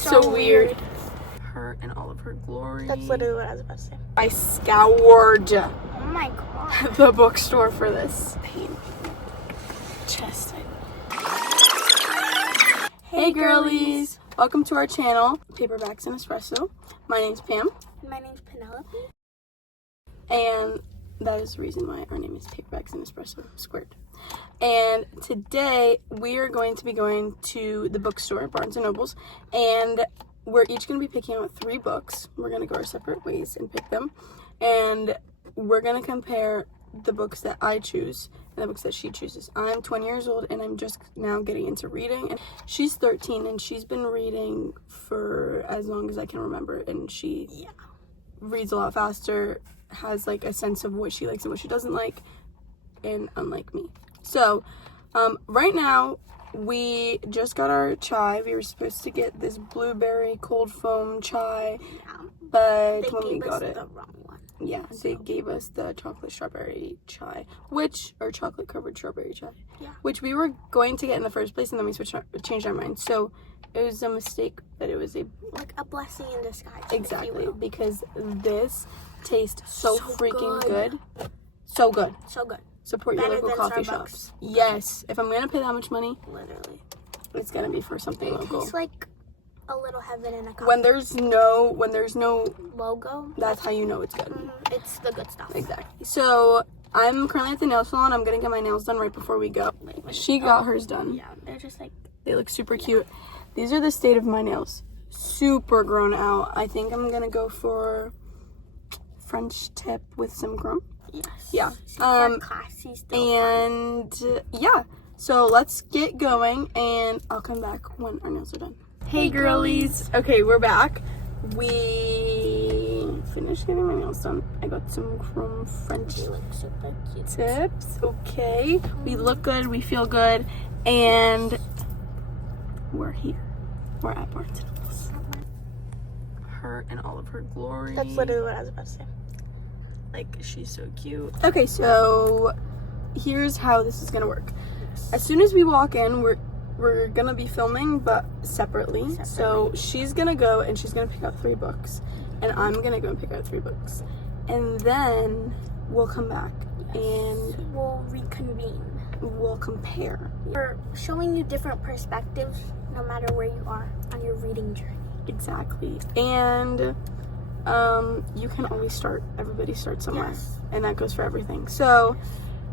so weird. Her and all of her glory. That's literally what I was about to say. I scoured Oh my god. the bookstore for this pain. Chest. Hey girlies! Welcome to our channel, Paperbacks and Espresso. My name's Pam. My name's Penelope. And that is the reason why our name is Paperbacks and Espresso squared. And today we are going to be going to the bookstore, Barnes & Noble's, and we're each going to be picking out 3 books. We're going to go our separate ways and pick them. And we're going to compare the books that I choose and the books that she chooses. I'm 20 years old and I'm just now getting into reading. And she's 13 and she's been reading for as long as I can remember. And she reads a lot faster, has like a sense of what she likes and what she doesn't like, and unlike me. So, right now, we just got our chai. We were supposed to get this blueberry cold foam chai, but when we got it, the wrong one. Yeah, they gave us the chocolate strawberry chai, or chocolate covered strawberry chai, which we were going to get in the first place, and then we changed our mind. So it was a mistake, but it was like a blessing in disguise. Exactly, because this tastes so freaking good. So good. So good. Support Better your local coffee Starbucks. shops. Yes, if I'm gonna pay that much money, Literally, it's gonna be for something local. It's like a little heaven in a cup. When there's no logo, that's how you know it's good. It's the good stuff. Exactly. So I'm currently at the nail salon. I'm gonna get my nails done right before we go. She got hers done. Yeah, they're just like, they look super cute. These are the state of my nails. Super grown out. I think I'm gonna go for French tip with some chrome. yes. Yeah. Classy still. And yeah. So let's get going, and I'll come back when our nails are done. Hey girlies. Okay, we're back. We finished getting my nails done. I got some chrome French They look super cute. tips. Okay. We look good, we feel good, and we're here. We're at Barnes & Noble's. Her and all of her glory. That's literally what I was about to say. Like, she's so cute. Okay, so here's how this is gonna work. As soon as we walk in, we're gonna be filming, but separately. So she's gonna go and she's gonna pick out 3 books, and I'm gonna go and pick out 3 books, and then we'll come back and we'll reconvene. we'll compare. We're showing you different perspectives, no matter where you are on your reading journey. Exactly. And you can always start. Everybody starts somewhere, and that goes for everything. So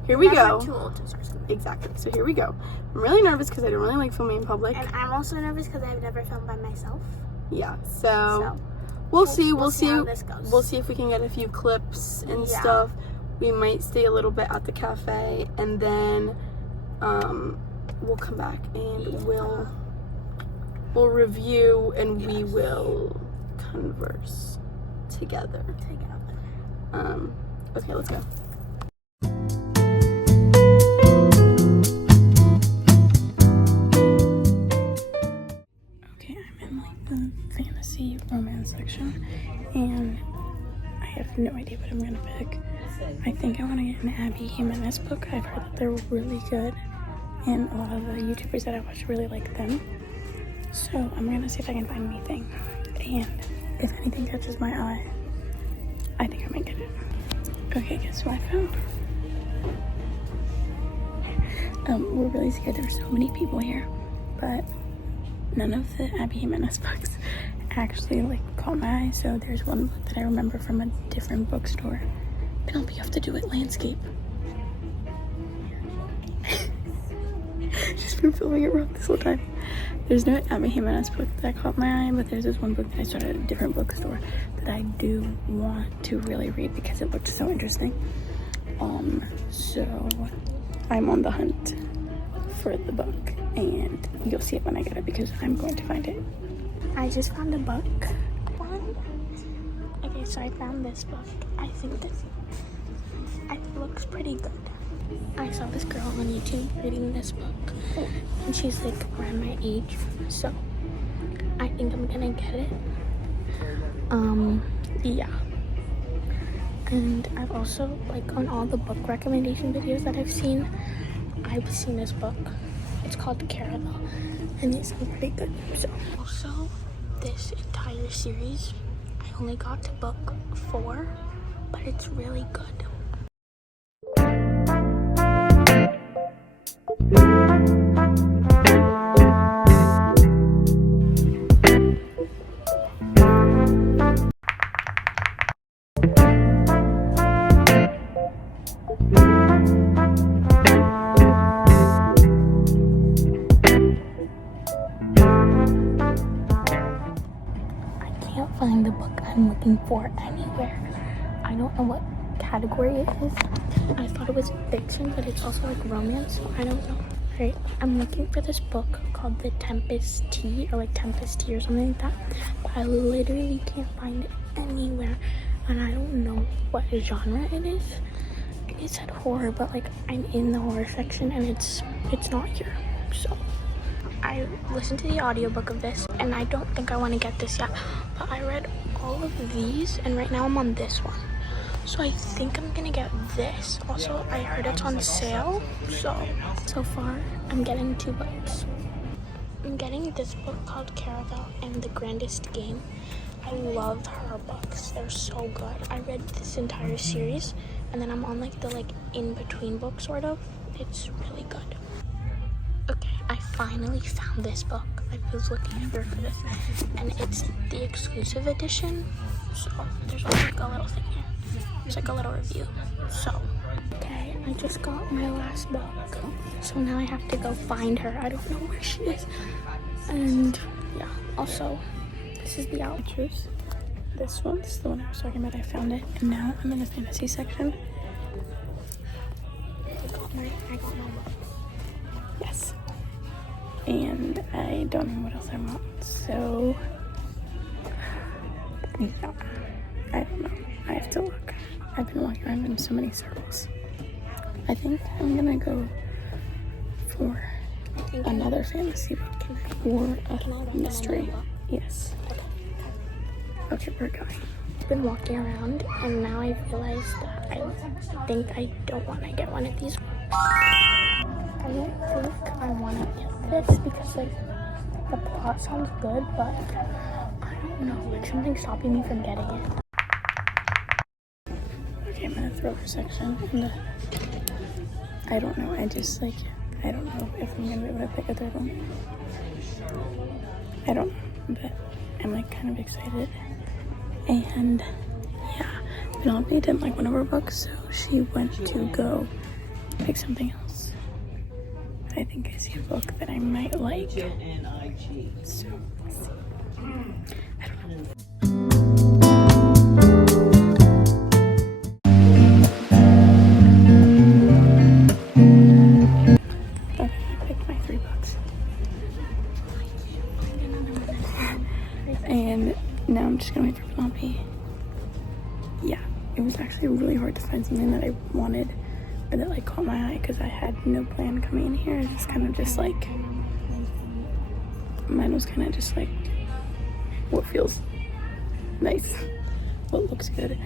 here we go. Too old to start something. Exactly. So here we go. I'm really nervous because I don't really like filming in public. And I'm also nervous because I've never filmed by myself. Yeah. So we'll see. We'll see. How this goes. We'll see if we can get a few clips and stuff. We might stay a little bit at the cafe, and then we'll come back and we'll review, and we will converse together. Okay, let's go. Okay, I'm in like the fantasy romance section, and I have no idea what I'm gonna pick. I think I want to get an Abby Jimenez book. I've heard that they're really good, and a lot of the YouTubers that I watch really like them. So I'm gonna see if I can find anything, and if anything catches my eye, I think I might get it. Okay, guess what I found? We're really scared. There are so many people here, but none of the Abby Jimenez books actually like caught my eye. So there's one book that I remember from a different bookstore. Penelope, you have to do it landscape. She's been filming it wrong this whole time. There's no Abby Jimenez book that caught my eye, but there's this one book that I started at a different bookstore that I do want to really read because it looked so interesting. So I'm on the hunt for the book, and you'll see it when I get it because I'm going to find it. I just found a book. Okay, so I found this book. I think it looks pretty good. I saw this girl on YouTube reading this book, and she's like around my age, so I think I'm gonna get it. Yeah. And I've also, like, on all the book recommendation videos that I've seen seen this book. It's called Caramel, and it sounds pretty good. So also, this entire series. I only got to book 4, but it's really good. Can't find the book I'm looking for anywhere. I don't know what category it is. I thought it was fiction, but it's also like romance, so I don't know. Alright, I'm looking for this book called The Tempest Tea, or like Tempest Tea or something like that, but I literally can't find it anywhere, and I don't know what genre it is. It said horror, but like I'm in the horror section and it's not here. So I listened to the audiobook of this, and I don't think I want to get this yet, but I read all of these, and right now I'm on this one. So I think I'm gonna get this. Also, I heard it's on sale, so far I'm getting 2 books. I'm getting this book called Caravel and the Grandest Game. I love her books. They're so good. I read this entire series, and then I'm on like the in-between book sort of. It's really good. Okay, I finally found this book. I was looking everywhere for this, and it's the exclusive edition. So there's like a little thing here. It's like a little review. So, okay, I just got my last book. So now I have to go find her. I don't know where she is. And yeah, also, this is the outros. This one's the one I was talking about. I found it, and now I'm in the fantasy section. I got my book. Yes. And I don't know what else I want, so yeah, I don't know. I have to look. I've been walking around in so many circles. I think I'm gonna go for another fantasy book or a mystery. Yes. Okay, we're going. I've been walking around, and now I realized that I think I don't want to get one of these. I don't think I want to get this because like the plot sounds good, but I don't know, like something's stopping me from getting it. Okay, I'm in the thriller section, and I don't know. I don't know if I'm gonna be able to pick a third one. I don't know, but I'm like kind of excited. And yeah, Penelope didn't like one of her books, so she went to go pick something else. I think I see a book that I might like. So, let's see. I don't know. Okay, I picked my 3 books. And now I'm just gonna wait for Penelope. Yeah, it was actually really hard to find something that I wanted or that like caught my eye because I had no plan coming in here. It's kind of just like, mine was kind of just like what feels nice, what looks good.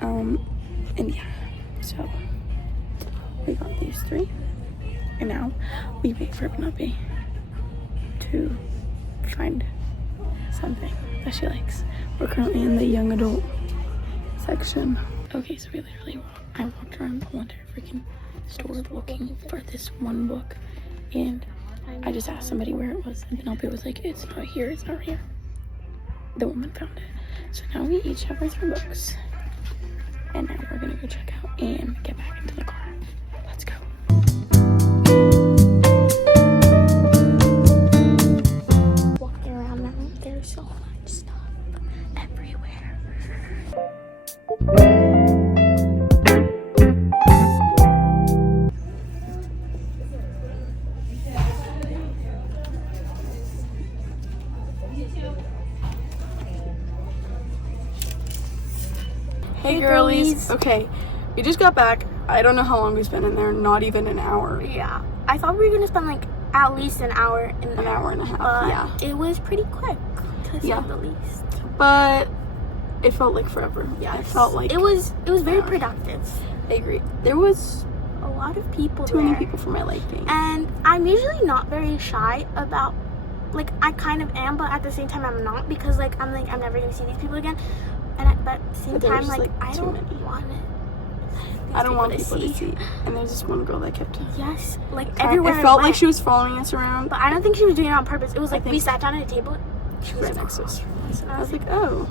And yeah, so we got these 3, and now we wait for Penelope to find something that she likes. We're currently in the young adult section. Okay, so we literally I walked around the whole entire freaking store looking for this one book, and I just asked somebody where it was, and Penelope was like, it's not here, it's not here. The woman found it. So now we each have our 3 books, and now we're gonna go check out and get back into the car. Let's go. Walking around now, there's so much stuff everywhere. Hey girlies. Okay, we just got back. I don't know how long we've been in there, not even an hour. Yeah, I thought we were gonna spend like at least an hour in there. An hour and a half, but yeah. It was pretty quick, to say the least. But it felt like forever. Yeah, it felt like it was very productive. I agree. There was a lot of people too there. many people for my liking. And I'm usually not very shy about like, I kind of am, but at the same time, I'm not, because, like, I'm never gonna see these people again. But at the same time, like, I don't want it. I don't want people to see. And there's this one girl that kept. Yes, like everywhere. It felt like she was following us around. But I don't think she was doing it on purpose. It was like we sat down at a table. She was right next to us. And I was like, oh.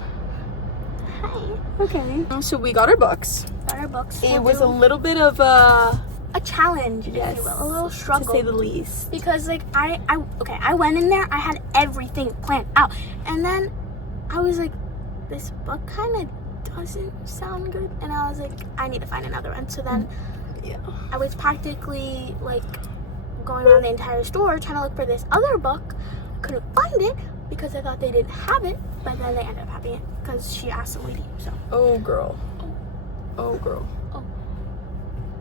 Hi. Okay. So we got our books. It was a little bit of a challenge, yes, if you will, a little struggle, to say the least. Because like I went in there. I had everything planned out, and then I was like, this book kind of doesn't sound good, and I was like, I need to find another one. So then I was practically like going around the entire store trying to look for this other book. Couldn't find it because I thought they didn't have it, but then they ended up having it because she asked the lady. So oh girl.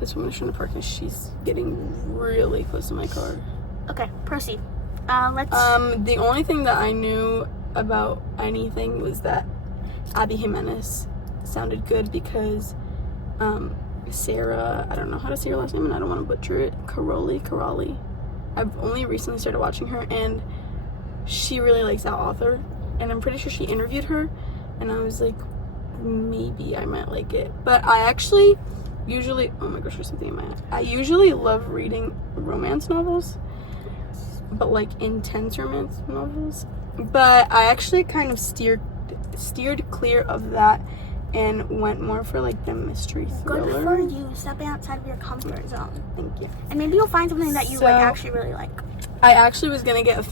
This woman is trying to park and she's getting really close to my car. Okay, proceed. Let's the only thing that I knew about anything was that Abby Jimenez sounded good because Sarah, I don't know how to say her last name and I don't want to butcher it, Caroli. I've only recently started watching her and she really likes that author and I'm pretty sure she interviewed her and I was like, maybe I might like it. But I actually usually, oh my gosh, there's something in my eye. I usually love reading romance novels, but like intense romance novels. But I actually kind of steered clear of that and went more for like the mystery thriller. Good for you, stepping outside of your comfort zone. Thank you. And maybe you'll find something that you like actually really like. I actually was gonna get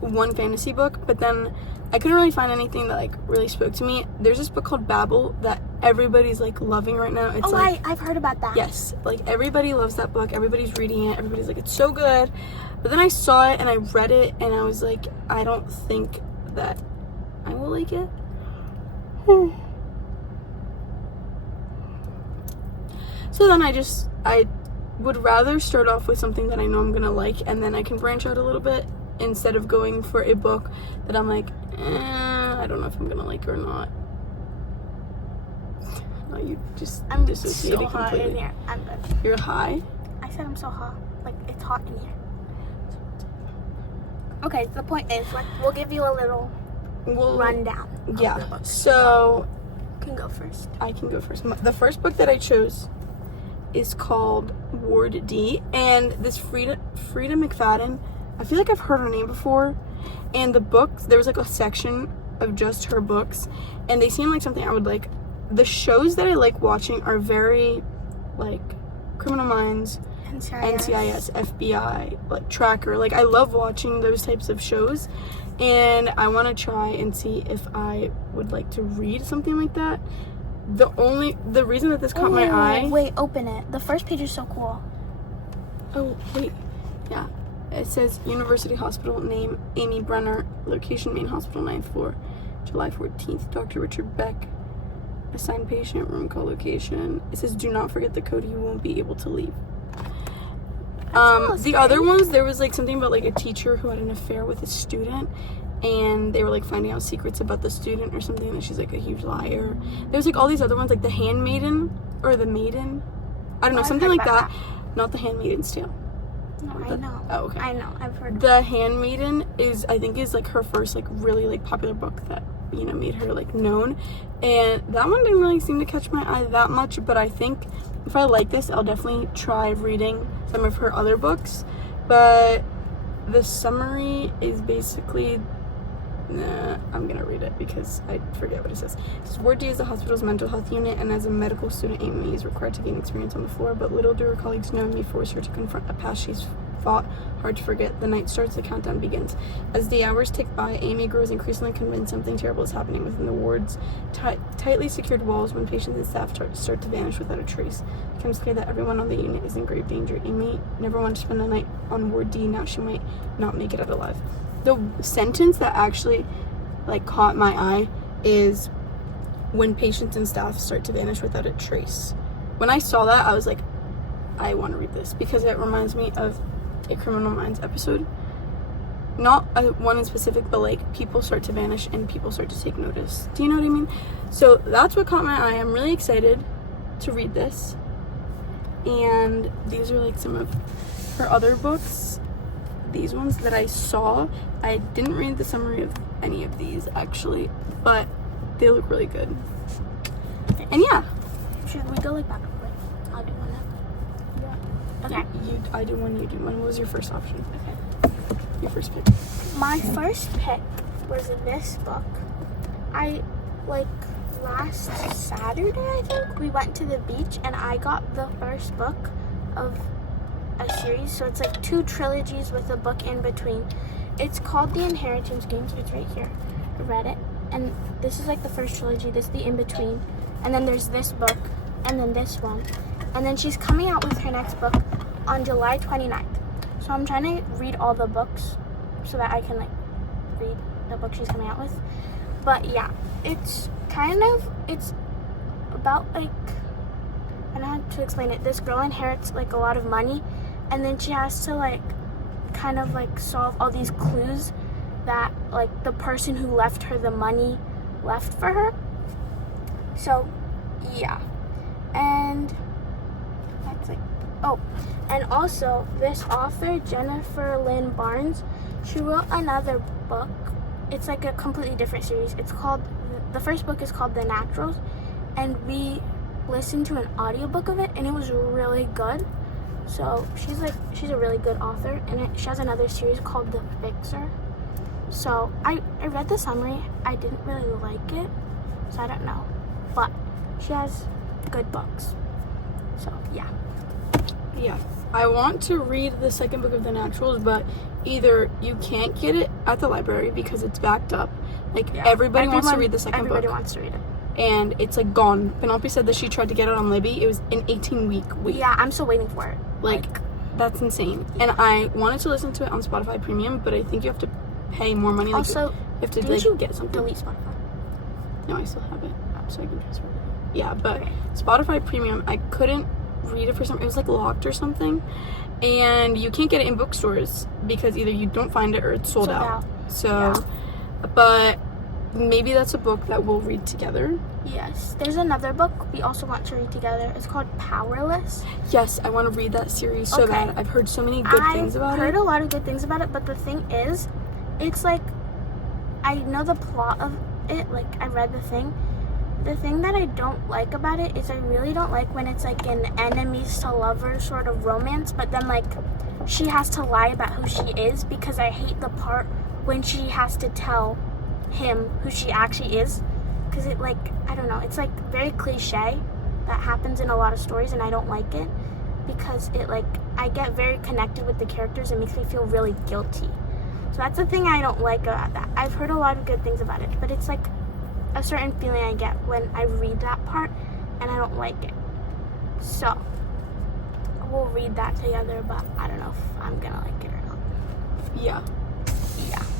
one fantasy book, but then I couldn't really find anything that like really spoke to me. There's this book called Babel that everybody's like loving right now. It's I've heard about that. Yes, like everybody loves that book. Everybody's reading it. Everybody's like, it's so good. But then I saw it and I read it and I was like, I don't think that I will like it. So then I would rather start off with something that I know I'm gonna like and then I can branch out a little bit instead of going for a book that I'm like, I don't know if I'm gonna like it or not. No, you just I'm dissociated so hot completely. in here. I'm good. You're high? I said I'm so hot. Like, it's hot in here. Okay, the point is, like, we'll give you a little rundown. Yeah. So you can go first. I can go first. The first book that I chose is called Ward D, and this Frida McFadden, I feel like I've heard her name before, and the books, there was like a section of just her books, and they seem like something I would like. The shows that I like watching are very like Criminal Minds, NCIS, FBI, like Tracker. Like I love watching those types of shows, and I want to try and see if I would like to read something like that. The reason that this caught my eye. Wait, open it. The first page is so cool. Oh wait, yeah. It says University Hospital, name Amy Brenner, location main hospital, 9th floor, July 14th. Dr. Richard Beck, assigned patient, room call location. It says do not forget the code, you won't be able to leave. The other ones, there was like something about like a teacher who had an affair with a student and they were like finding out secrets about the student or something, and she's like a huge liar. There's like all these other ones like The Handmaiden or The Maiden. I don't know, something like that. Not The Handmaiden's Tale. No, I know. Oh, okay. I know. I've heard. The Handmaiden is, I think, is like her first like really like popular book that, you know, made her like known. And that one didn't really seem to catch my eye that much, but I think if I like this, I'll definitely try reading some of her other books. But the summary is basically, I'm gonna read it because I forget what it says. It says, Ward D is the hospital's mental health unit, and as a medical student, Amy is required to gain experience on the floor, but little do her colleagues know, Amy forced her to confront a past she's fought hard to forget. The night starts, the countdown begins. As the hours tick by, Amy grows increasingly convinced something terrible is happening within the ward's tightly secured walls. When patients and staff start to vanish without a trace, it becomes clear that everyone on the unit is in grave danger. Amy never wanted to spend the night on Ward D, now she might not make it out alive. The sentence that actually like caught my eye is when patients and staff start to vanish without a trace. When I saw that, I was like, I want to read this because it reminds me of a Criminal Minds episode. Not one in specific, but like people start to vanish and people start to take notice. Do you know what I mean? So that's what caught my eye. I'm really excited to read this. And these are like some of her other books. these ones that I saw. I didn't read the summary of any of these actually, but they look really good. And yeah. Should we go like back and forth? I'll do one now. Yeah. Okay. I do one, you do one. What was your first option? Okay. Your first pick. My first pick was this book. Last Saturday, I think, we went to the beach and I got the first book of a series. So it's like 2 trilogies with a book in between. It's called The Inheritance Games. It's right here. I read it. And this is like the first trilogy. This is the in-between. And then there's this book. And then this one. And then she's coming out with her next book on July 29th. So I'm trying to read all the books so that I can like read the book she's coming out with. But yeah, it's about like, I don't know how to explain it. This girl inherits like a lot of money, and then she has to like kind of like solve all these clues that like the person who left her the money left for her. So yeah, and that's like, oh, and also this author, Jennifer Lynn Barnes, she wrote another book. It's like a completely different series. It's called, the first book is called The Naturals, and we listened to an audiobook of it, and it was really good. So she's a really good author, and she has another series called The Fixer. So I read the summary. I didn't really like it, so I don't know, but she has good books. So yeah. Yeah, I want to read the second book of The Naturals, but either you can't get it at the library because it's backed up. Like, yeah. Everybody wants to read the second book. Everybody wants to read it. And it's, like, gone. Penelope said that she tried to get it on Libby. It was an 18-week wait. Yeah, I'm still waiting for it. Like that's insane. Yeah. And I wanted to listen to it on Spotify Premium, but I think you have to pay more money. Like, also, you have to, didn't you get something. Delete Spotify? No, I still have it, so I can transfer it. Yeah, but okay. Spotify Premium, I couldn't read it for some, it was like locked or something, and you can't get it in bookstores because either you don't find it or it's sold out. So yeah. But maybe that's a book that we'll read together. Yes, there's another book we also want to read together. It's called Powerless. Yes, I want to read that series so bad. I've heard so many good things about it. I've heard a lot of good things about it, but the thing is, it's like, I know the plot of it, like I read the thing. The thing that I don't like about it is I really don't like when it's like an enemies to lovers sort of romance, but then like she has to lie about who she is, because I hate the part when she has to tell him who she actually is, because it like, I don't know, it's like very cliche that happens in a lot of stories, and I don't like it because it like, I get very connected with the characters. It makes me feel really guilty. So that's the thing I don't like about that. I've heard a lot of good things about it, but it's like a certain feeling I get when I read that part, and I don't like it. So we'll read that together, but I don't know if I'm gonna like it or not. Yeah.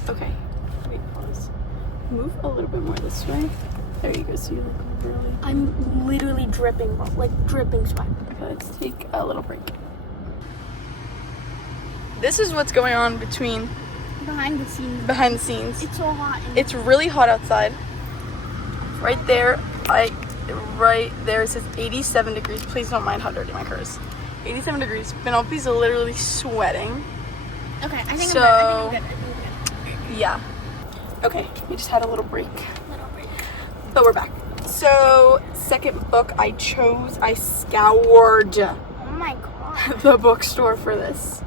Okay, wait, pause. Move a little bit more this way. There you go. So you look really, I'm literally dripping, like dripping sweat. Okay, let's take a little break. This is what's going on between behind the scenes. It's so hot. It's really hot outside. Right there, right there it says 87 degrees. Please don't mind how dirty my car is. 87 degrees. Penelope's literally sweating. Okay, I think so, I'm good. Yeah. Okay, we just had a little break. But we're back. So, second book I chose, I scoured Oh my god. the bookstore for this.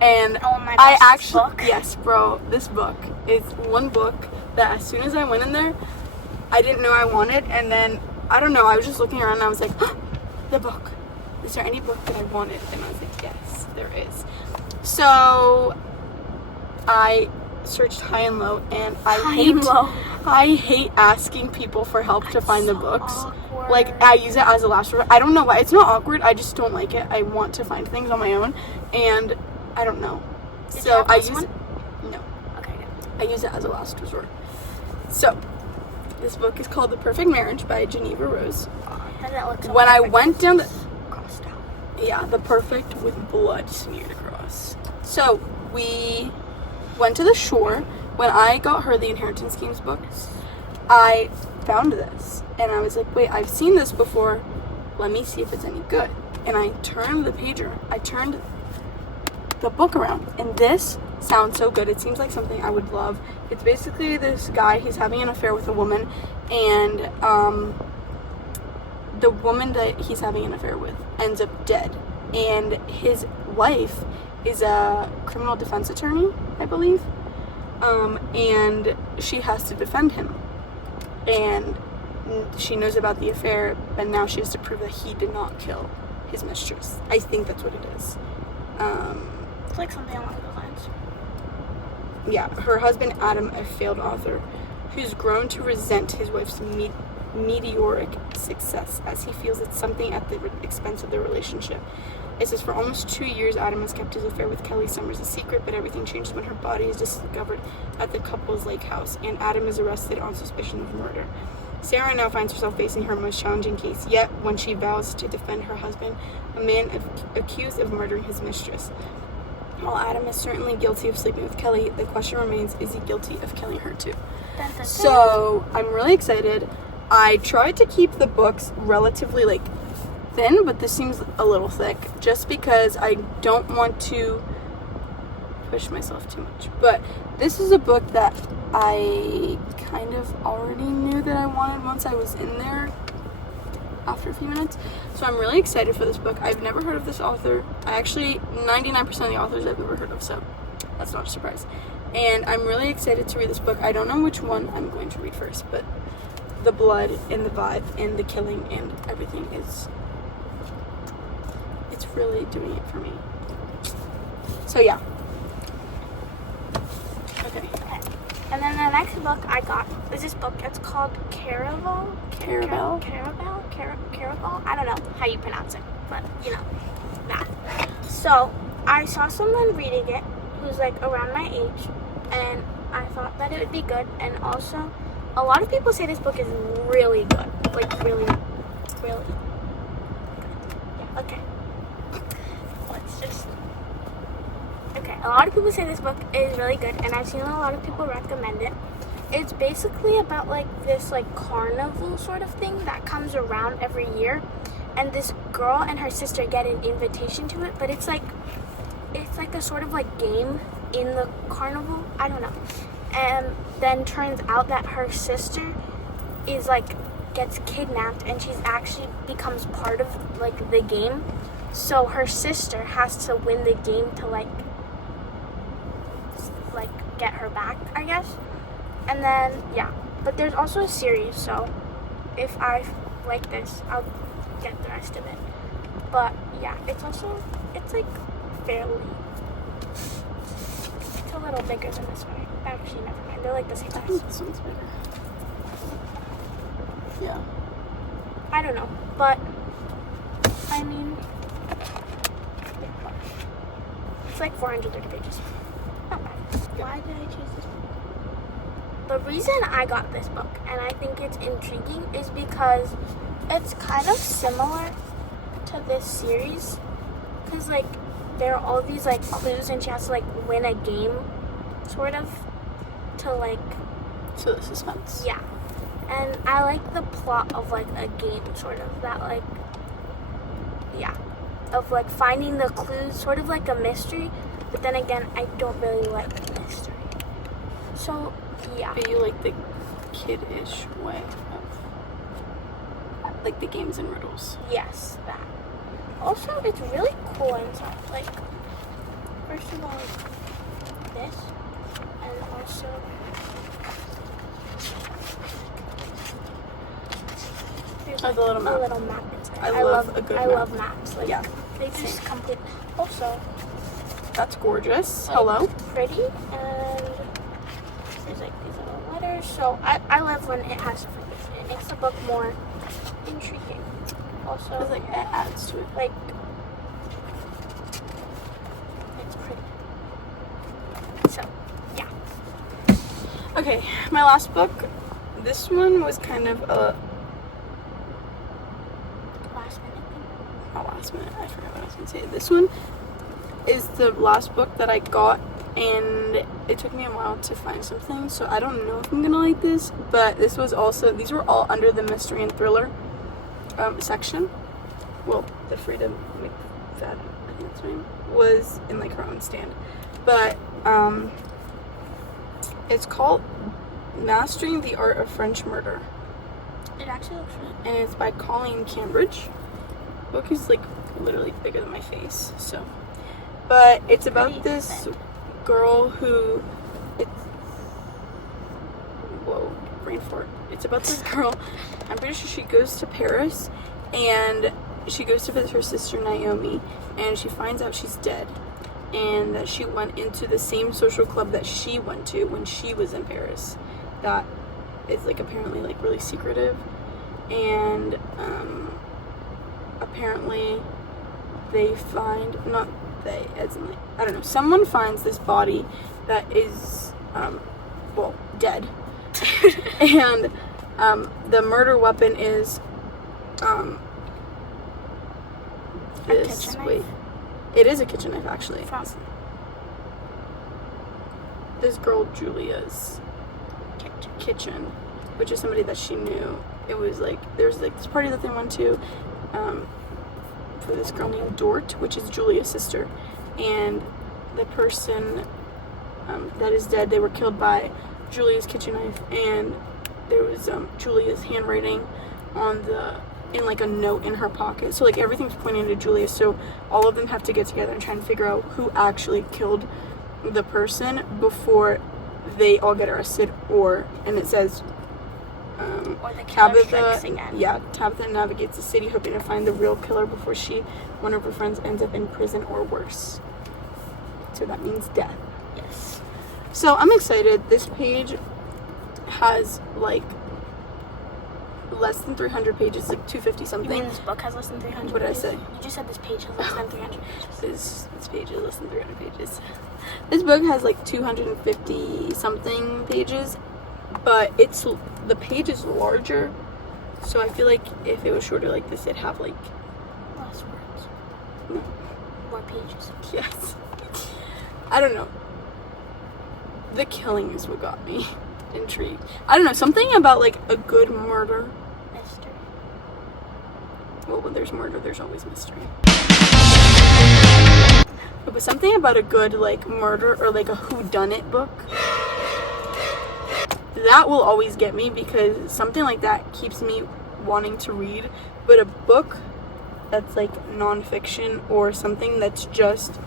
And oh my gosh, I actually, book? yes, bro, this book is one book that as soon as I went in there, I didn't know I wanted, and then, I don't know, I was just looking around and I was like, oh, the book. Is there any book that I wanted? And I was like, yes, there is. So, I searched high and low, and I hate asking people for help to find the books. Awkward. Like, I use it as a last resort. I don't know why. It's not awkward. I just don't like it. I want to find things on my own, and I don't know. So I use it. No. Okay. Good. I use it as a last resort. So, this book is called The Perfect Marriage by Geneva Rose. When I went down the... Yeah, the perfect with blood smeared across. So, we went to the shore. When I got her the Inheritance Games books, I found this. And I was like, wait, I've seen this before. Let me see if it's any good. And I turned the pager. I turned the book around. And this sounds so good. It seems like something I would love. It's basically this guy, he's having an affair with a woman, and the woman that he's having an affair with ends up dead, and his wife is a criminal defense attorney, I believe, and she has to defend him, and she knows about the affair, but now she has to prove that he did not kill his mistress. I think that's what it is. It's like something along those lines. Yeah, her husband Adam, a failed author, who's grown to resent his wife's meteoric success, as he feels it's something at the expense of the relationship. It says, for almost 2 years, Adam has kept his affair with Kelly Summers a secret, but everything changes when her body is discovered at the couple's lake house, and Adam is arrested on suspicion of murder. Sarah now finds herself facing her most challenging case yet when she vows to defend her husband, a man accused of murdering his mistress. While Adam is certainly guilty of sleeping with Kelly, the question remains, is he guilty of killing her too? So, I'm really excited. I tried to keep the books relatively, thin, but this seems a little thick, just because I don't want to push myself too much. But this is a book that I kind of already knew that I wanted once I was in there after a few minutes. So I'm really excited for this book. I've never heard of this author. 99% of the authors I've ever heard of, so that's not a surprise. And I'm really excited to read this book. I don't know which one I'm going to read first, but the blood and the vibe and the killing and everything it's really doing it for me. So yeah. Okay. And then the next book I got is this book. It's called Caraval. Caraval? Caraval? I don't know how you pronounce it, but you know, that. So I saw someone reading it who's around my age, and I thought that it would be good. And also, a lot of people say this book is really good. Really, really good. Yeah, okay. Okay, a lot of people say this book is really good, and I've seen a lot of people recommend it. It's basically about this carnival sort of thing that comes around every year, and this girl and her sister get an invitation to it, but it's a sort of game in the carnival. I don't know. And then turns out that her sister is gets kidnapped, and she's actually becomes part of the game. So her sister has to win the game to get her back, I guess. And then yeah, but there's also a series, so if I like this, I'll get the rest of it. But yeah, it's fairly, it's a little bigger than this one. Actually, never mind, they're the same I size. think this one's bigger. Yeah. I don't know, but I mean, it's 430 pages. Not bad. Why did I choose this book? The reason I got this book, and I think it's intriguing, is because it's kind of similar to this series. Because, there are all these, clues, and she has to, win a game, sort of, to, So the suspense. Yeah. And I like the plot of, a game, sort of, that, yeah, of, finding the clues, sort of like a mystery, but then again, I don't really like mystery. So, yeah. But you like the kid-ish way of, the games and riddles. Yes, that. Also, it's really cool inside. First of all, this, and also, there's the little map. A little map inside. I love a good map. I love maps. Yeah. They just complete. Also, that's gorgeous. Hello. Pretty, and there's these little letters. So I love when it has stuff like this. It makes the book more intriguing. Also, It's it adds to it. it's pretty. So, yeah. Okay, my last book. This one was kind of a Last minute thing. not last minute. I forgot what I was gonna say. This one is the last book that I got, and it took me a while to find something, so I don't know if I'm gonna like this. But these were all under the mystery and thriller section. Well, the Freedom McFadden, I think that's her name, was in her own stand. But It's called Mastering the Art of French Murder. It actually looks really And it's by Colleen Cambridge. The book is like literally bigger than my face, so. But it's about this girl who, whoa, brain fart. It's about this girl, I'm pretty sure she goes to Paris, and she goes to visit her sister Naomi, and she finds out she's dead, and that she went into the same social club that she went to when she was in Paris. That is like apparently like really secretive, and apparently they find, not they, as in like, I don't know, someone finds this body that is well, dead. And the murder weapon is this, kitchen wait, knife? it is a kitchen knife actually. from This girl Julia's kitchen, which is somebody that she knew. It was like, there's like this party that they went to for this girl named Dort, which is Julia's sister, and the person that is dead, they were killed by Julia's kitchen knife, and there was Julia's handwriting on in like a note in her pocket. So like everything's pointing to Julia, so all of them have to get together and try and figure out who actually killed the person before they all get arrested, and it says or the killer strikes again. Tabitha navigates the city hoping to find the real killer before one of her friends ends up in prison or worse. So that means death. Yes. So I'm excited. This page has like less than 300 pages, like 250 something. You mean this book has less than 300 What did I pages? say? You just said this page has less than 300 pages. This page is less than 300 pages. This book has like 250 something pages, but the page is larger, so I feel like if it was shorter like this, it'd have like Less words. no, More pages. yes. I don't know. The killing is what got me intrigued. I don't know, something about like a good murder. Mystery. Well, when there's murder, there's always mystery. But something about a good like murder or like a whodunit book, that will always get me, because something like that keeps me wanting to read. But a book that's like nonfiction or something that's just,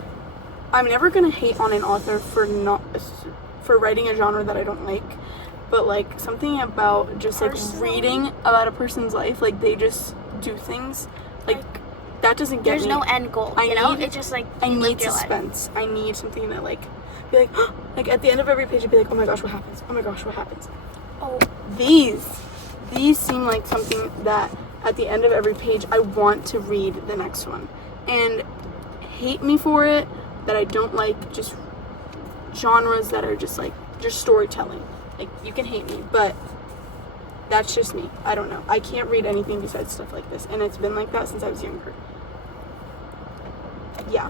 I'm never gonna hate on an author for writing a genre that I don't like, but like something about just like reading about a person's life, like they just do things like that doesn't get There's me. no end goal, you know? It's just like I you need live your life. suspense. I need something that like be like like at the end of every page I'd be like, oh my gosh, what happens? Oh my gosh, what happens? Oh, These seem like something that at the end of every page I want to read the next one. And hate me for it that I don't like just genres that are just like just storytelling. Like you can hate me, but that's just me. I don't know. I can't read anything besides stuff like this, and it's been like that since I was younger. Yeah.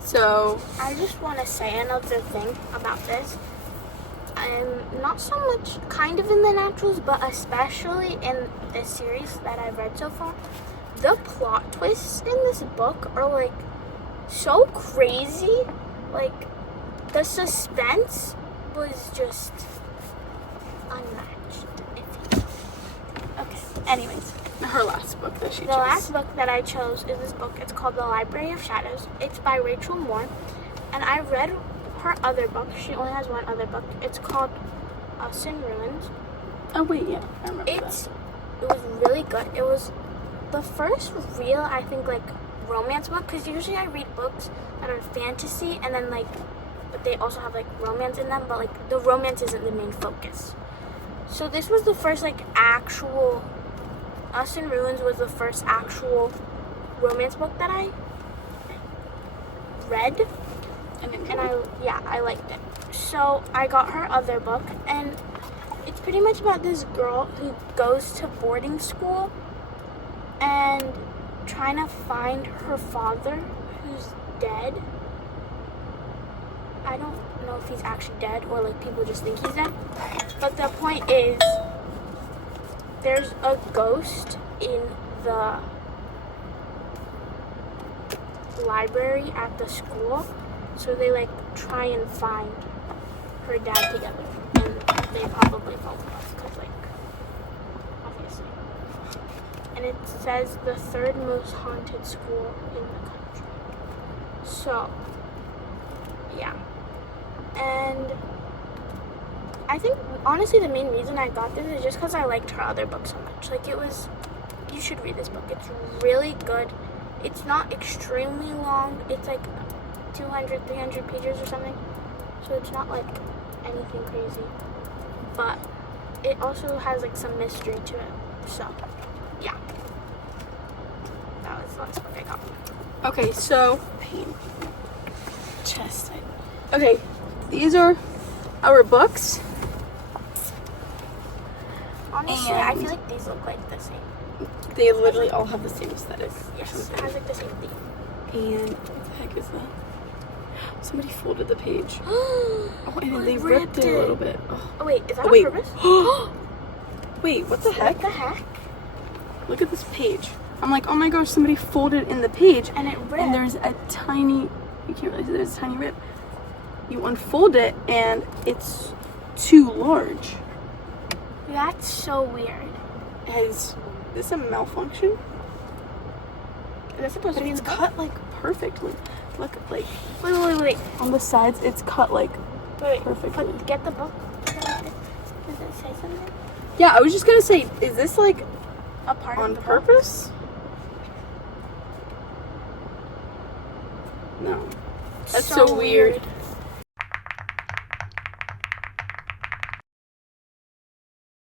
So I just want to say another thing about this. I'm not so much kind of in the naturals, but especially in this series that I've read so far, the plot twists in this book are like so crazy. Like the suspense was just unmatched. Okay, anyways. her last book that she chose. The last book that I chose is this book. It's called The Library of Shadows. It's by Rachel Moore. And I read her other book. She only has one other book. It's called Us in Ruins. Oh wait, yeah, I remember It was really good. It was the first real, I think, like, romance book. Because usually I read books that are fantasy and then, like, but they also have, like, romance in them. But, like, the romance isn't the main focus. So this was the first, like, actual... Us in Ruins was the first actual romance book that I read, and I liked it. So I got her other book, and it's pretty much about this girl who goes to boarding school and trying to find her father who's dead. I don't know if he's actually dead or like people just think he's dead, but the point is there's a ghost in the library at the school, so they like try and find her dad together, and they probably fall in love because, like, obviously. And it says the third most haunted school in the country. So, yeah. And I think, honestly, the main reason I got this is just because I liked her other book so much. Like, you should read this book. It's really good. It's not extremely long. It's like 200, 300 pages or something. So it's not like anything crazy. But it also has like some mystery to it. So, yeah. That was the last book I got. Okay, so pain. Chest. Okay, these are our books. Honestly, I feel like these look like the same. They literally all have the same aesthetic. Yes, it has like the same theme. And what the heck is that? Somebody folded the page. Oh, and then they ripped it a little bit. Oh wait, is that on wait. purpose? Wait, what the heck? What the heck? Look at this page. I'm like, oh my gosh, somebody folded in the page. And it ripped. And there's a tiny, you can't really see, there's a tiny rip. You unfold it and it's too large. That's so weird. Is this a malfunction? Is that supposed But to be it's in the book? cut like perfectly. Look, like Wait. on the sides, it's cut like Wait, perfectly. get the book. Does it say something? Yeah, I was just gonna say, is this like A part on of the purpose? No. Book? That's so weird.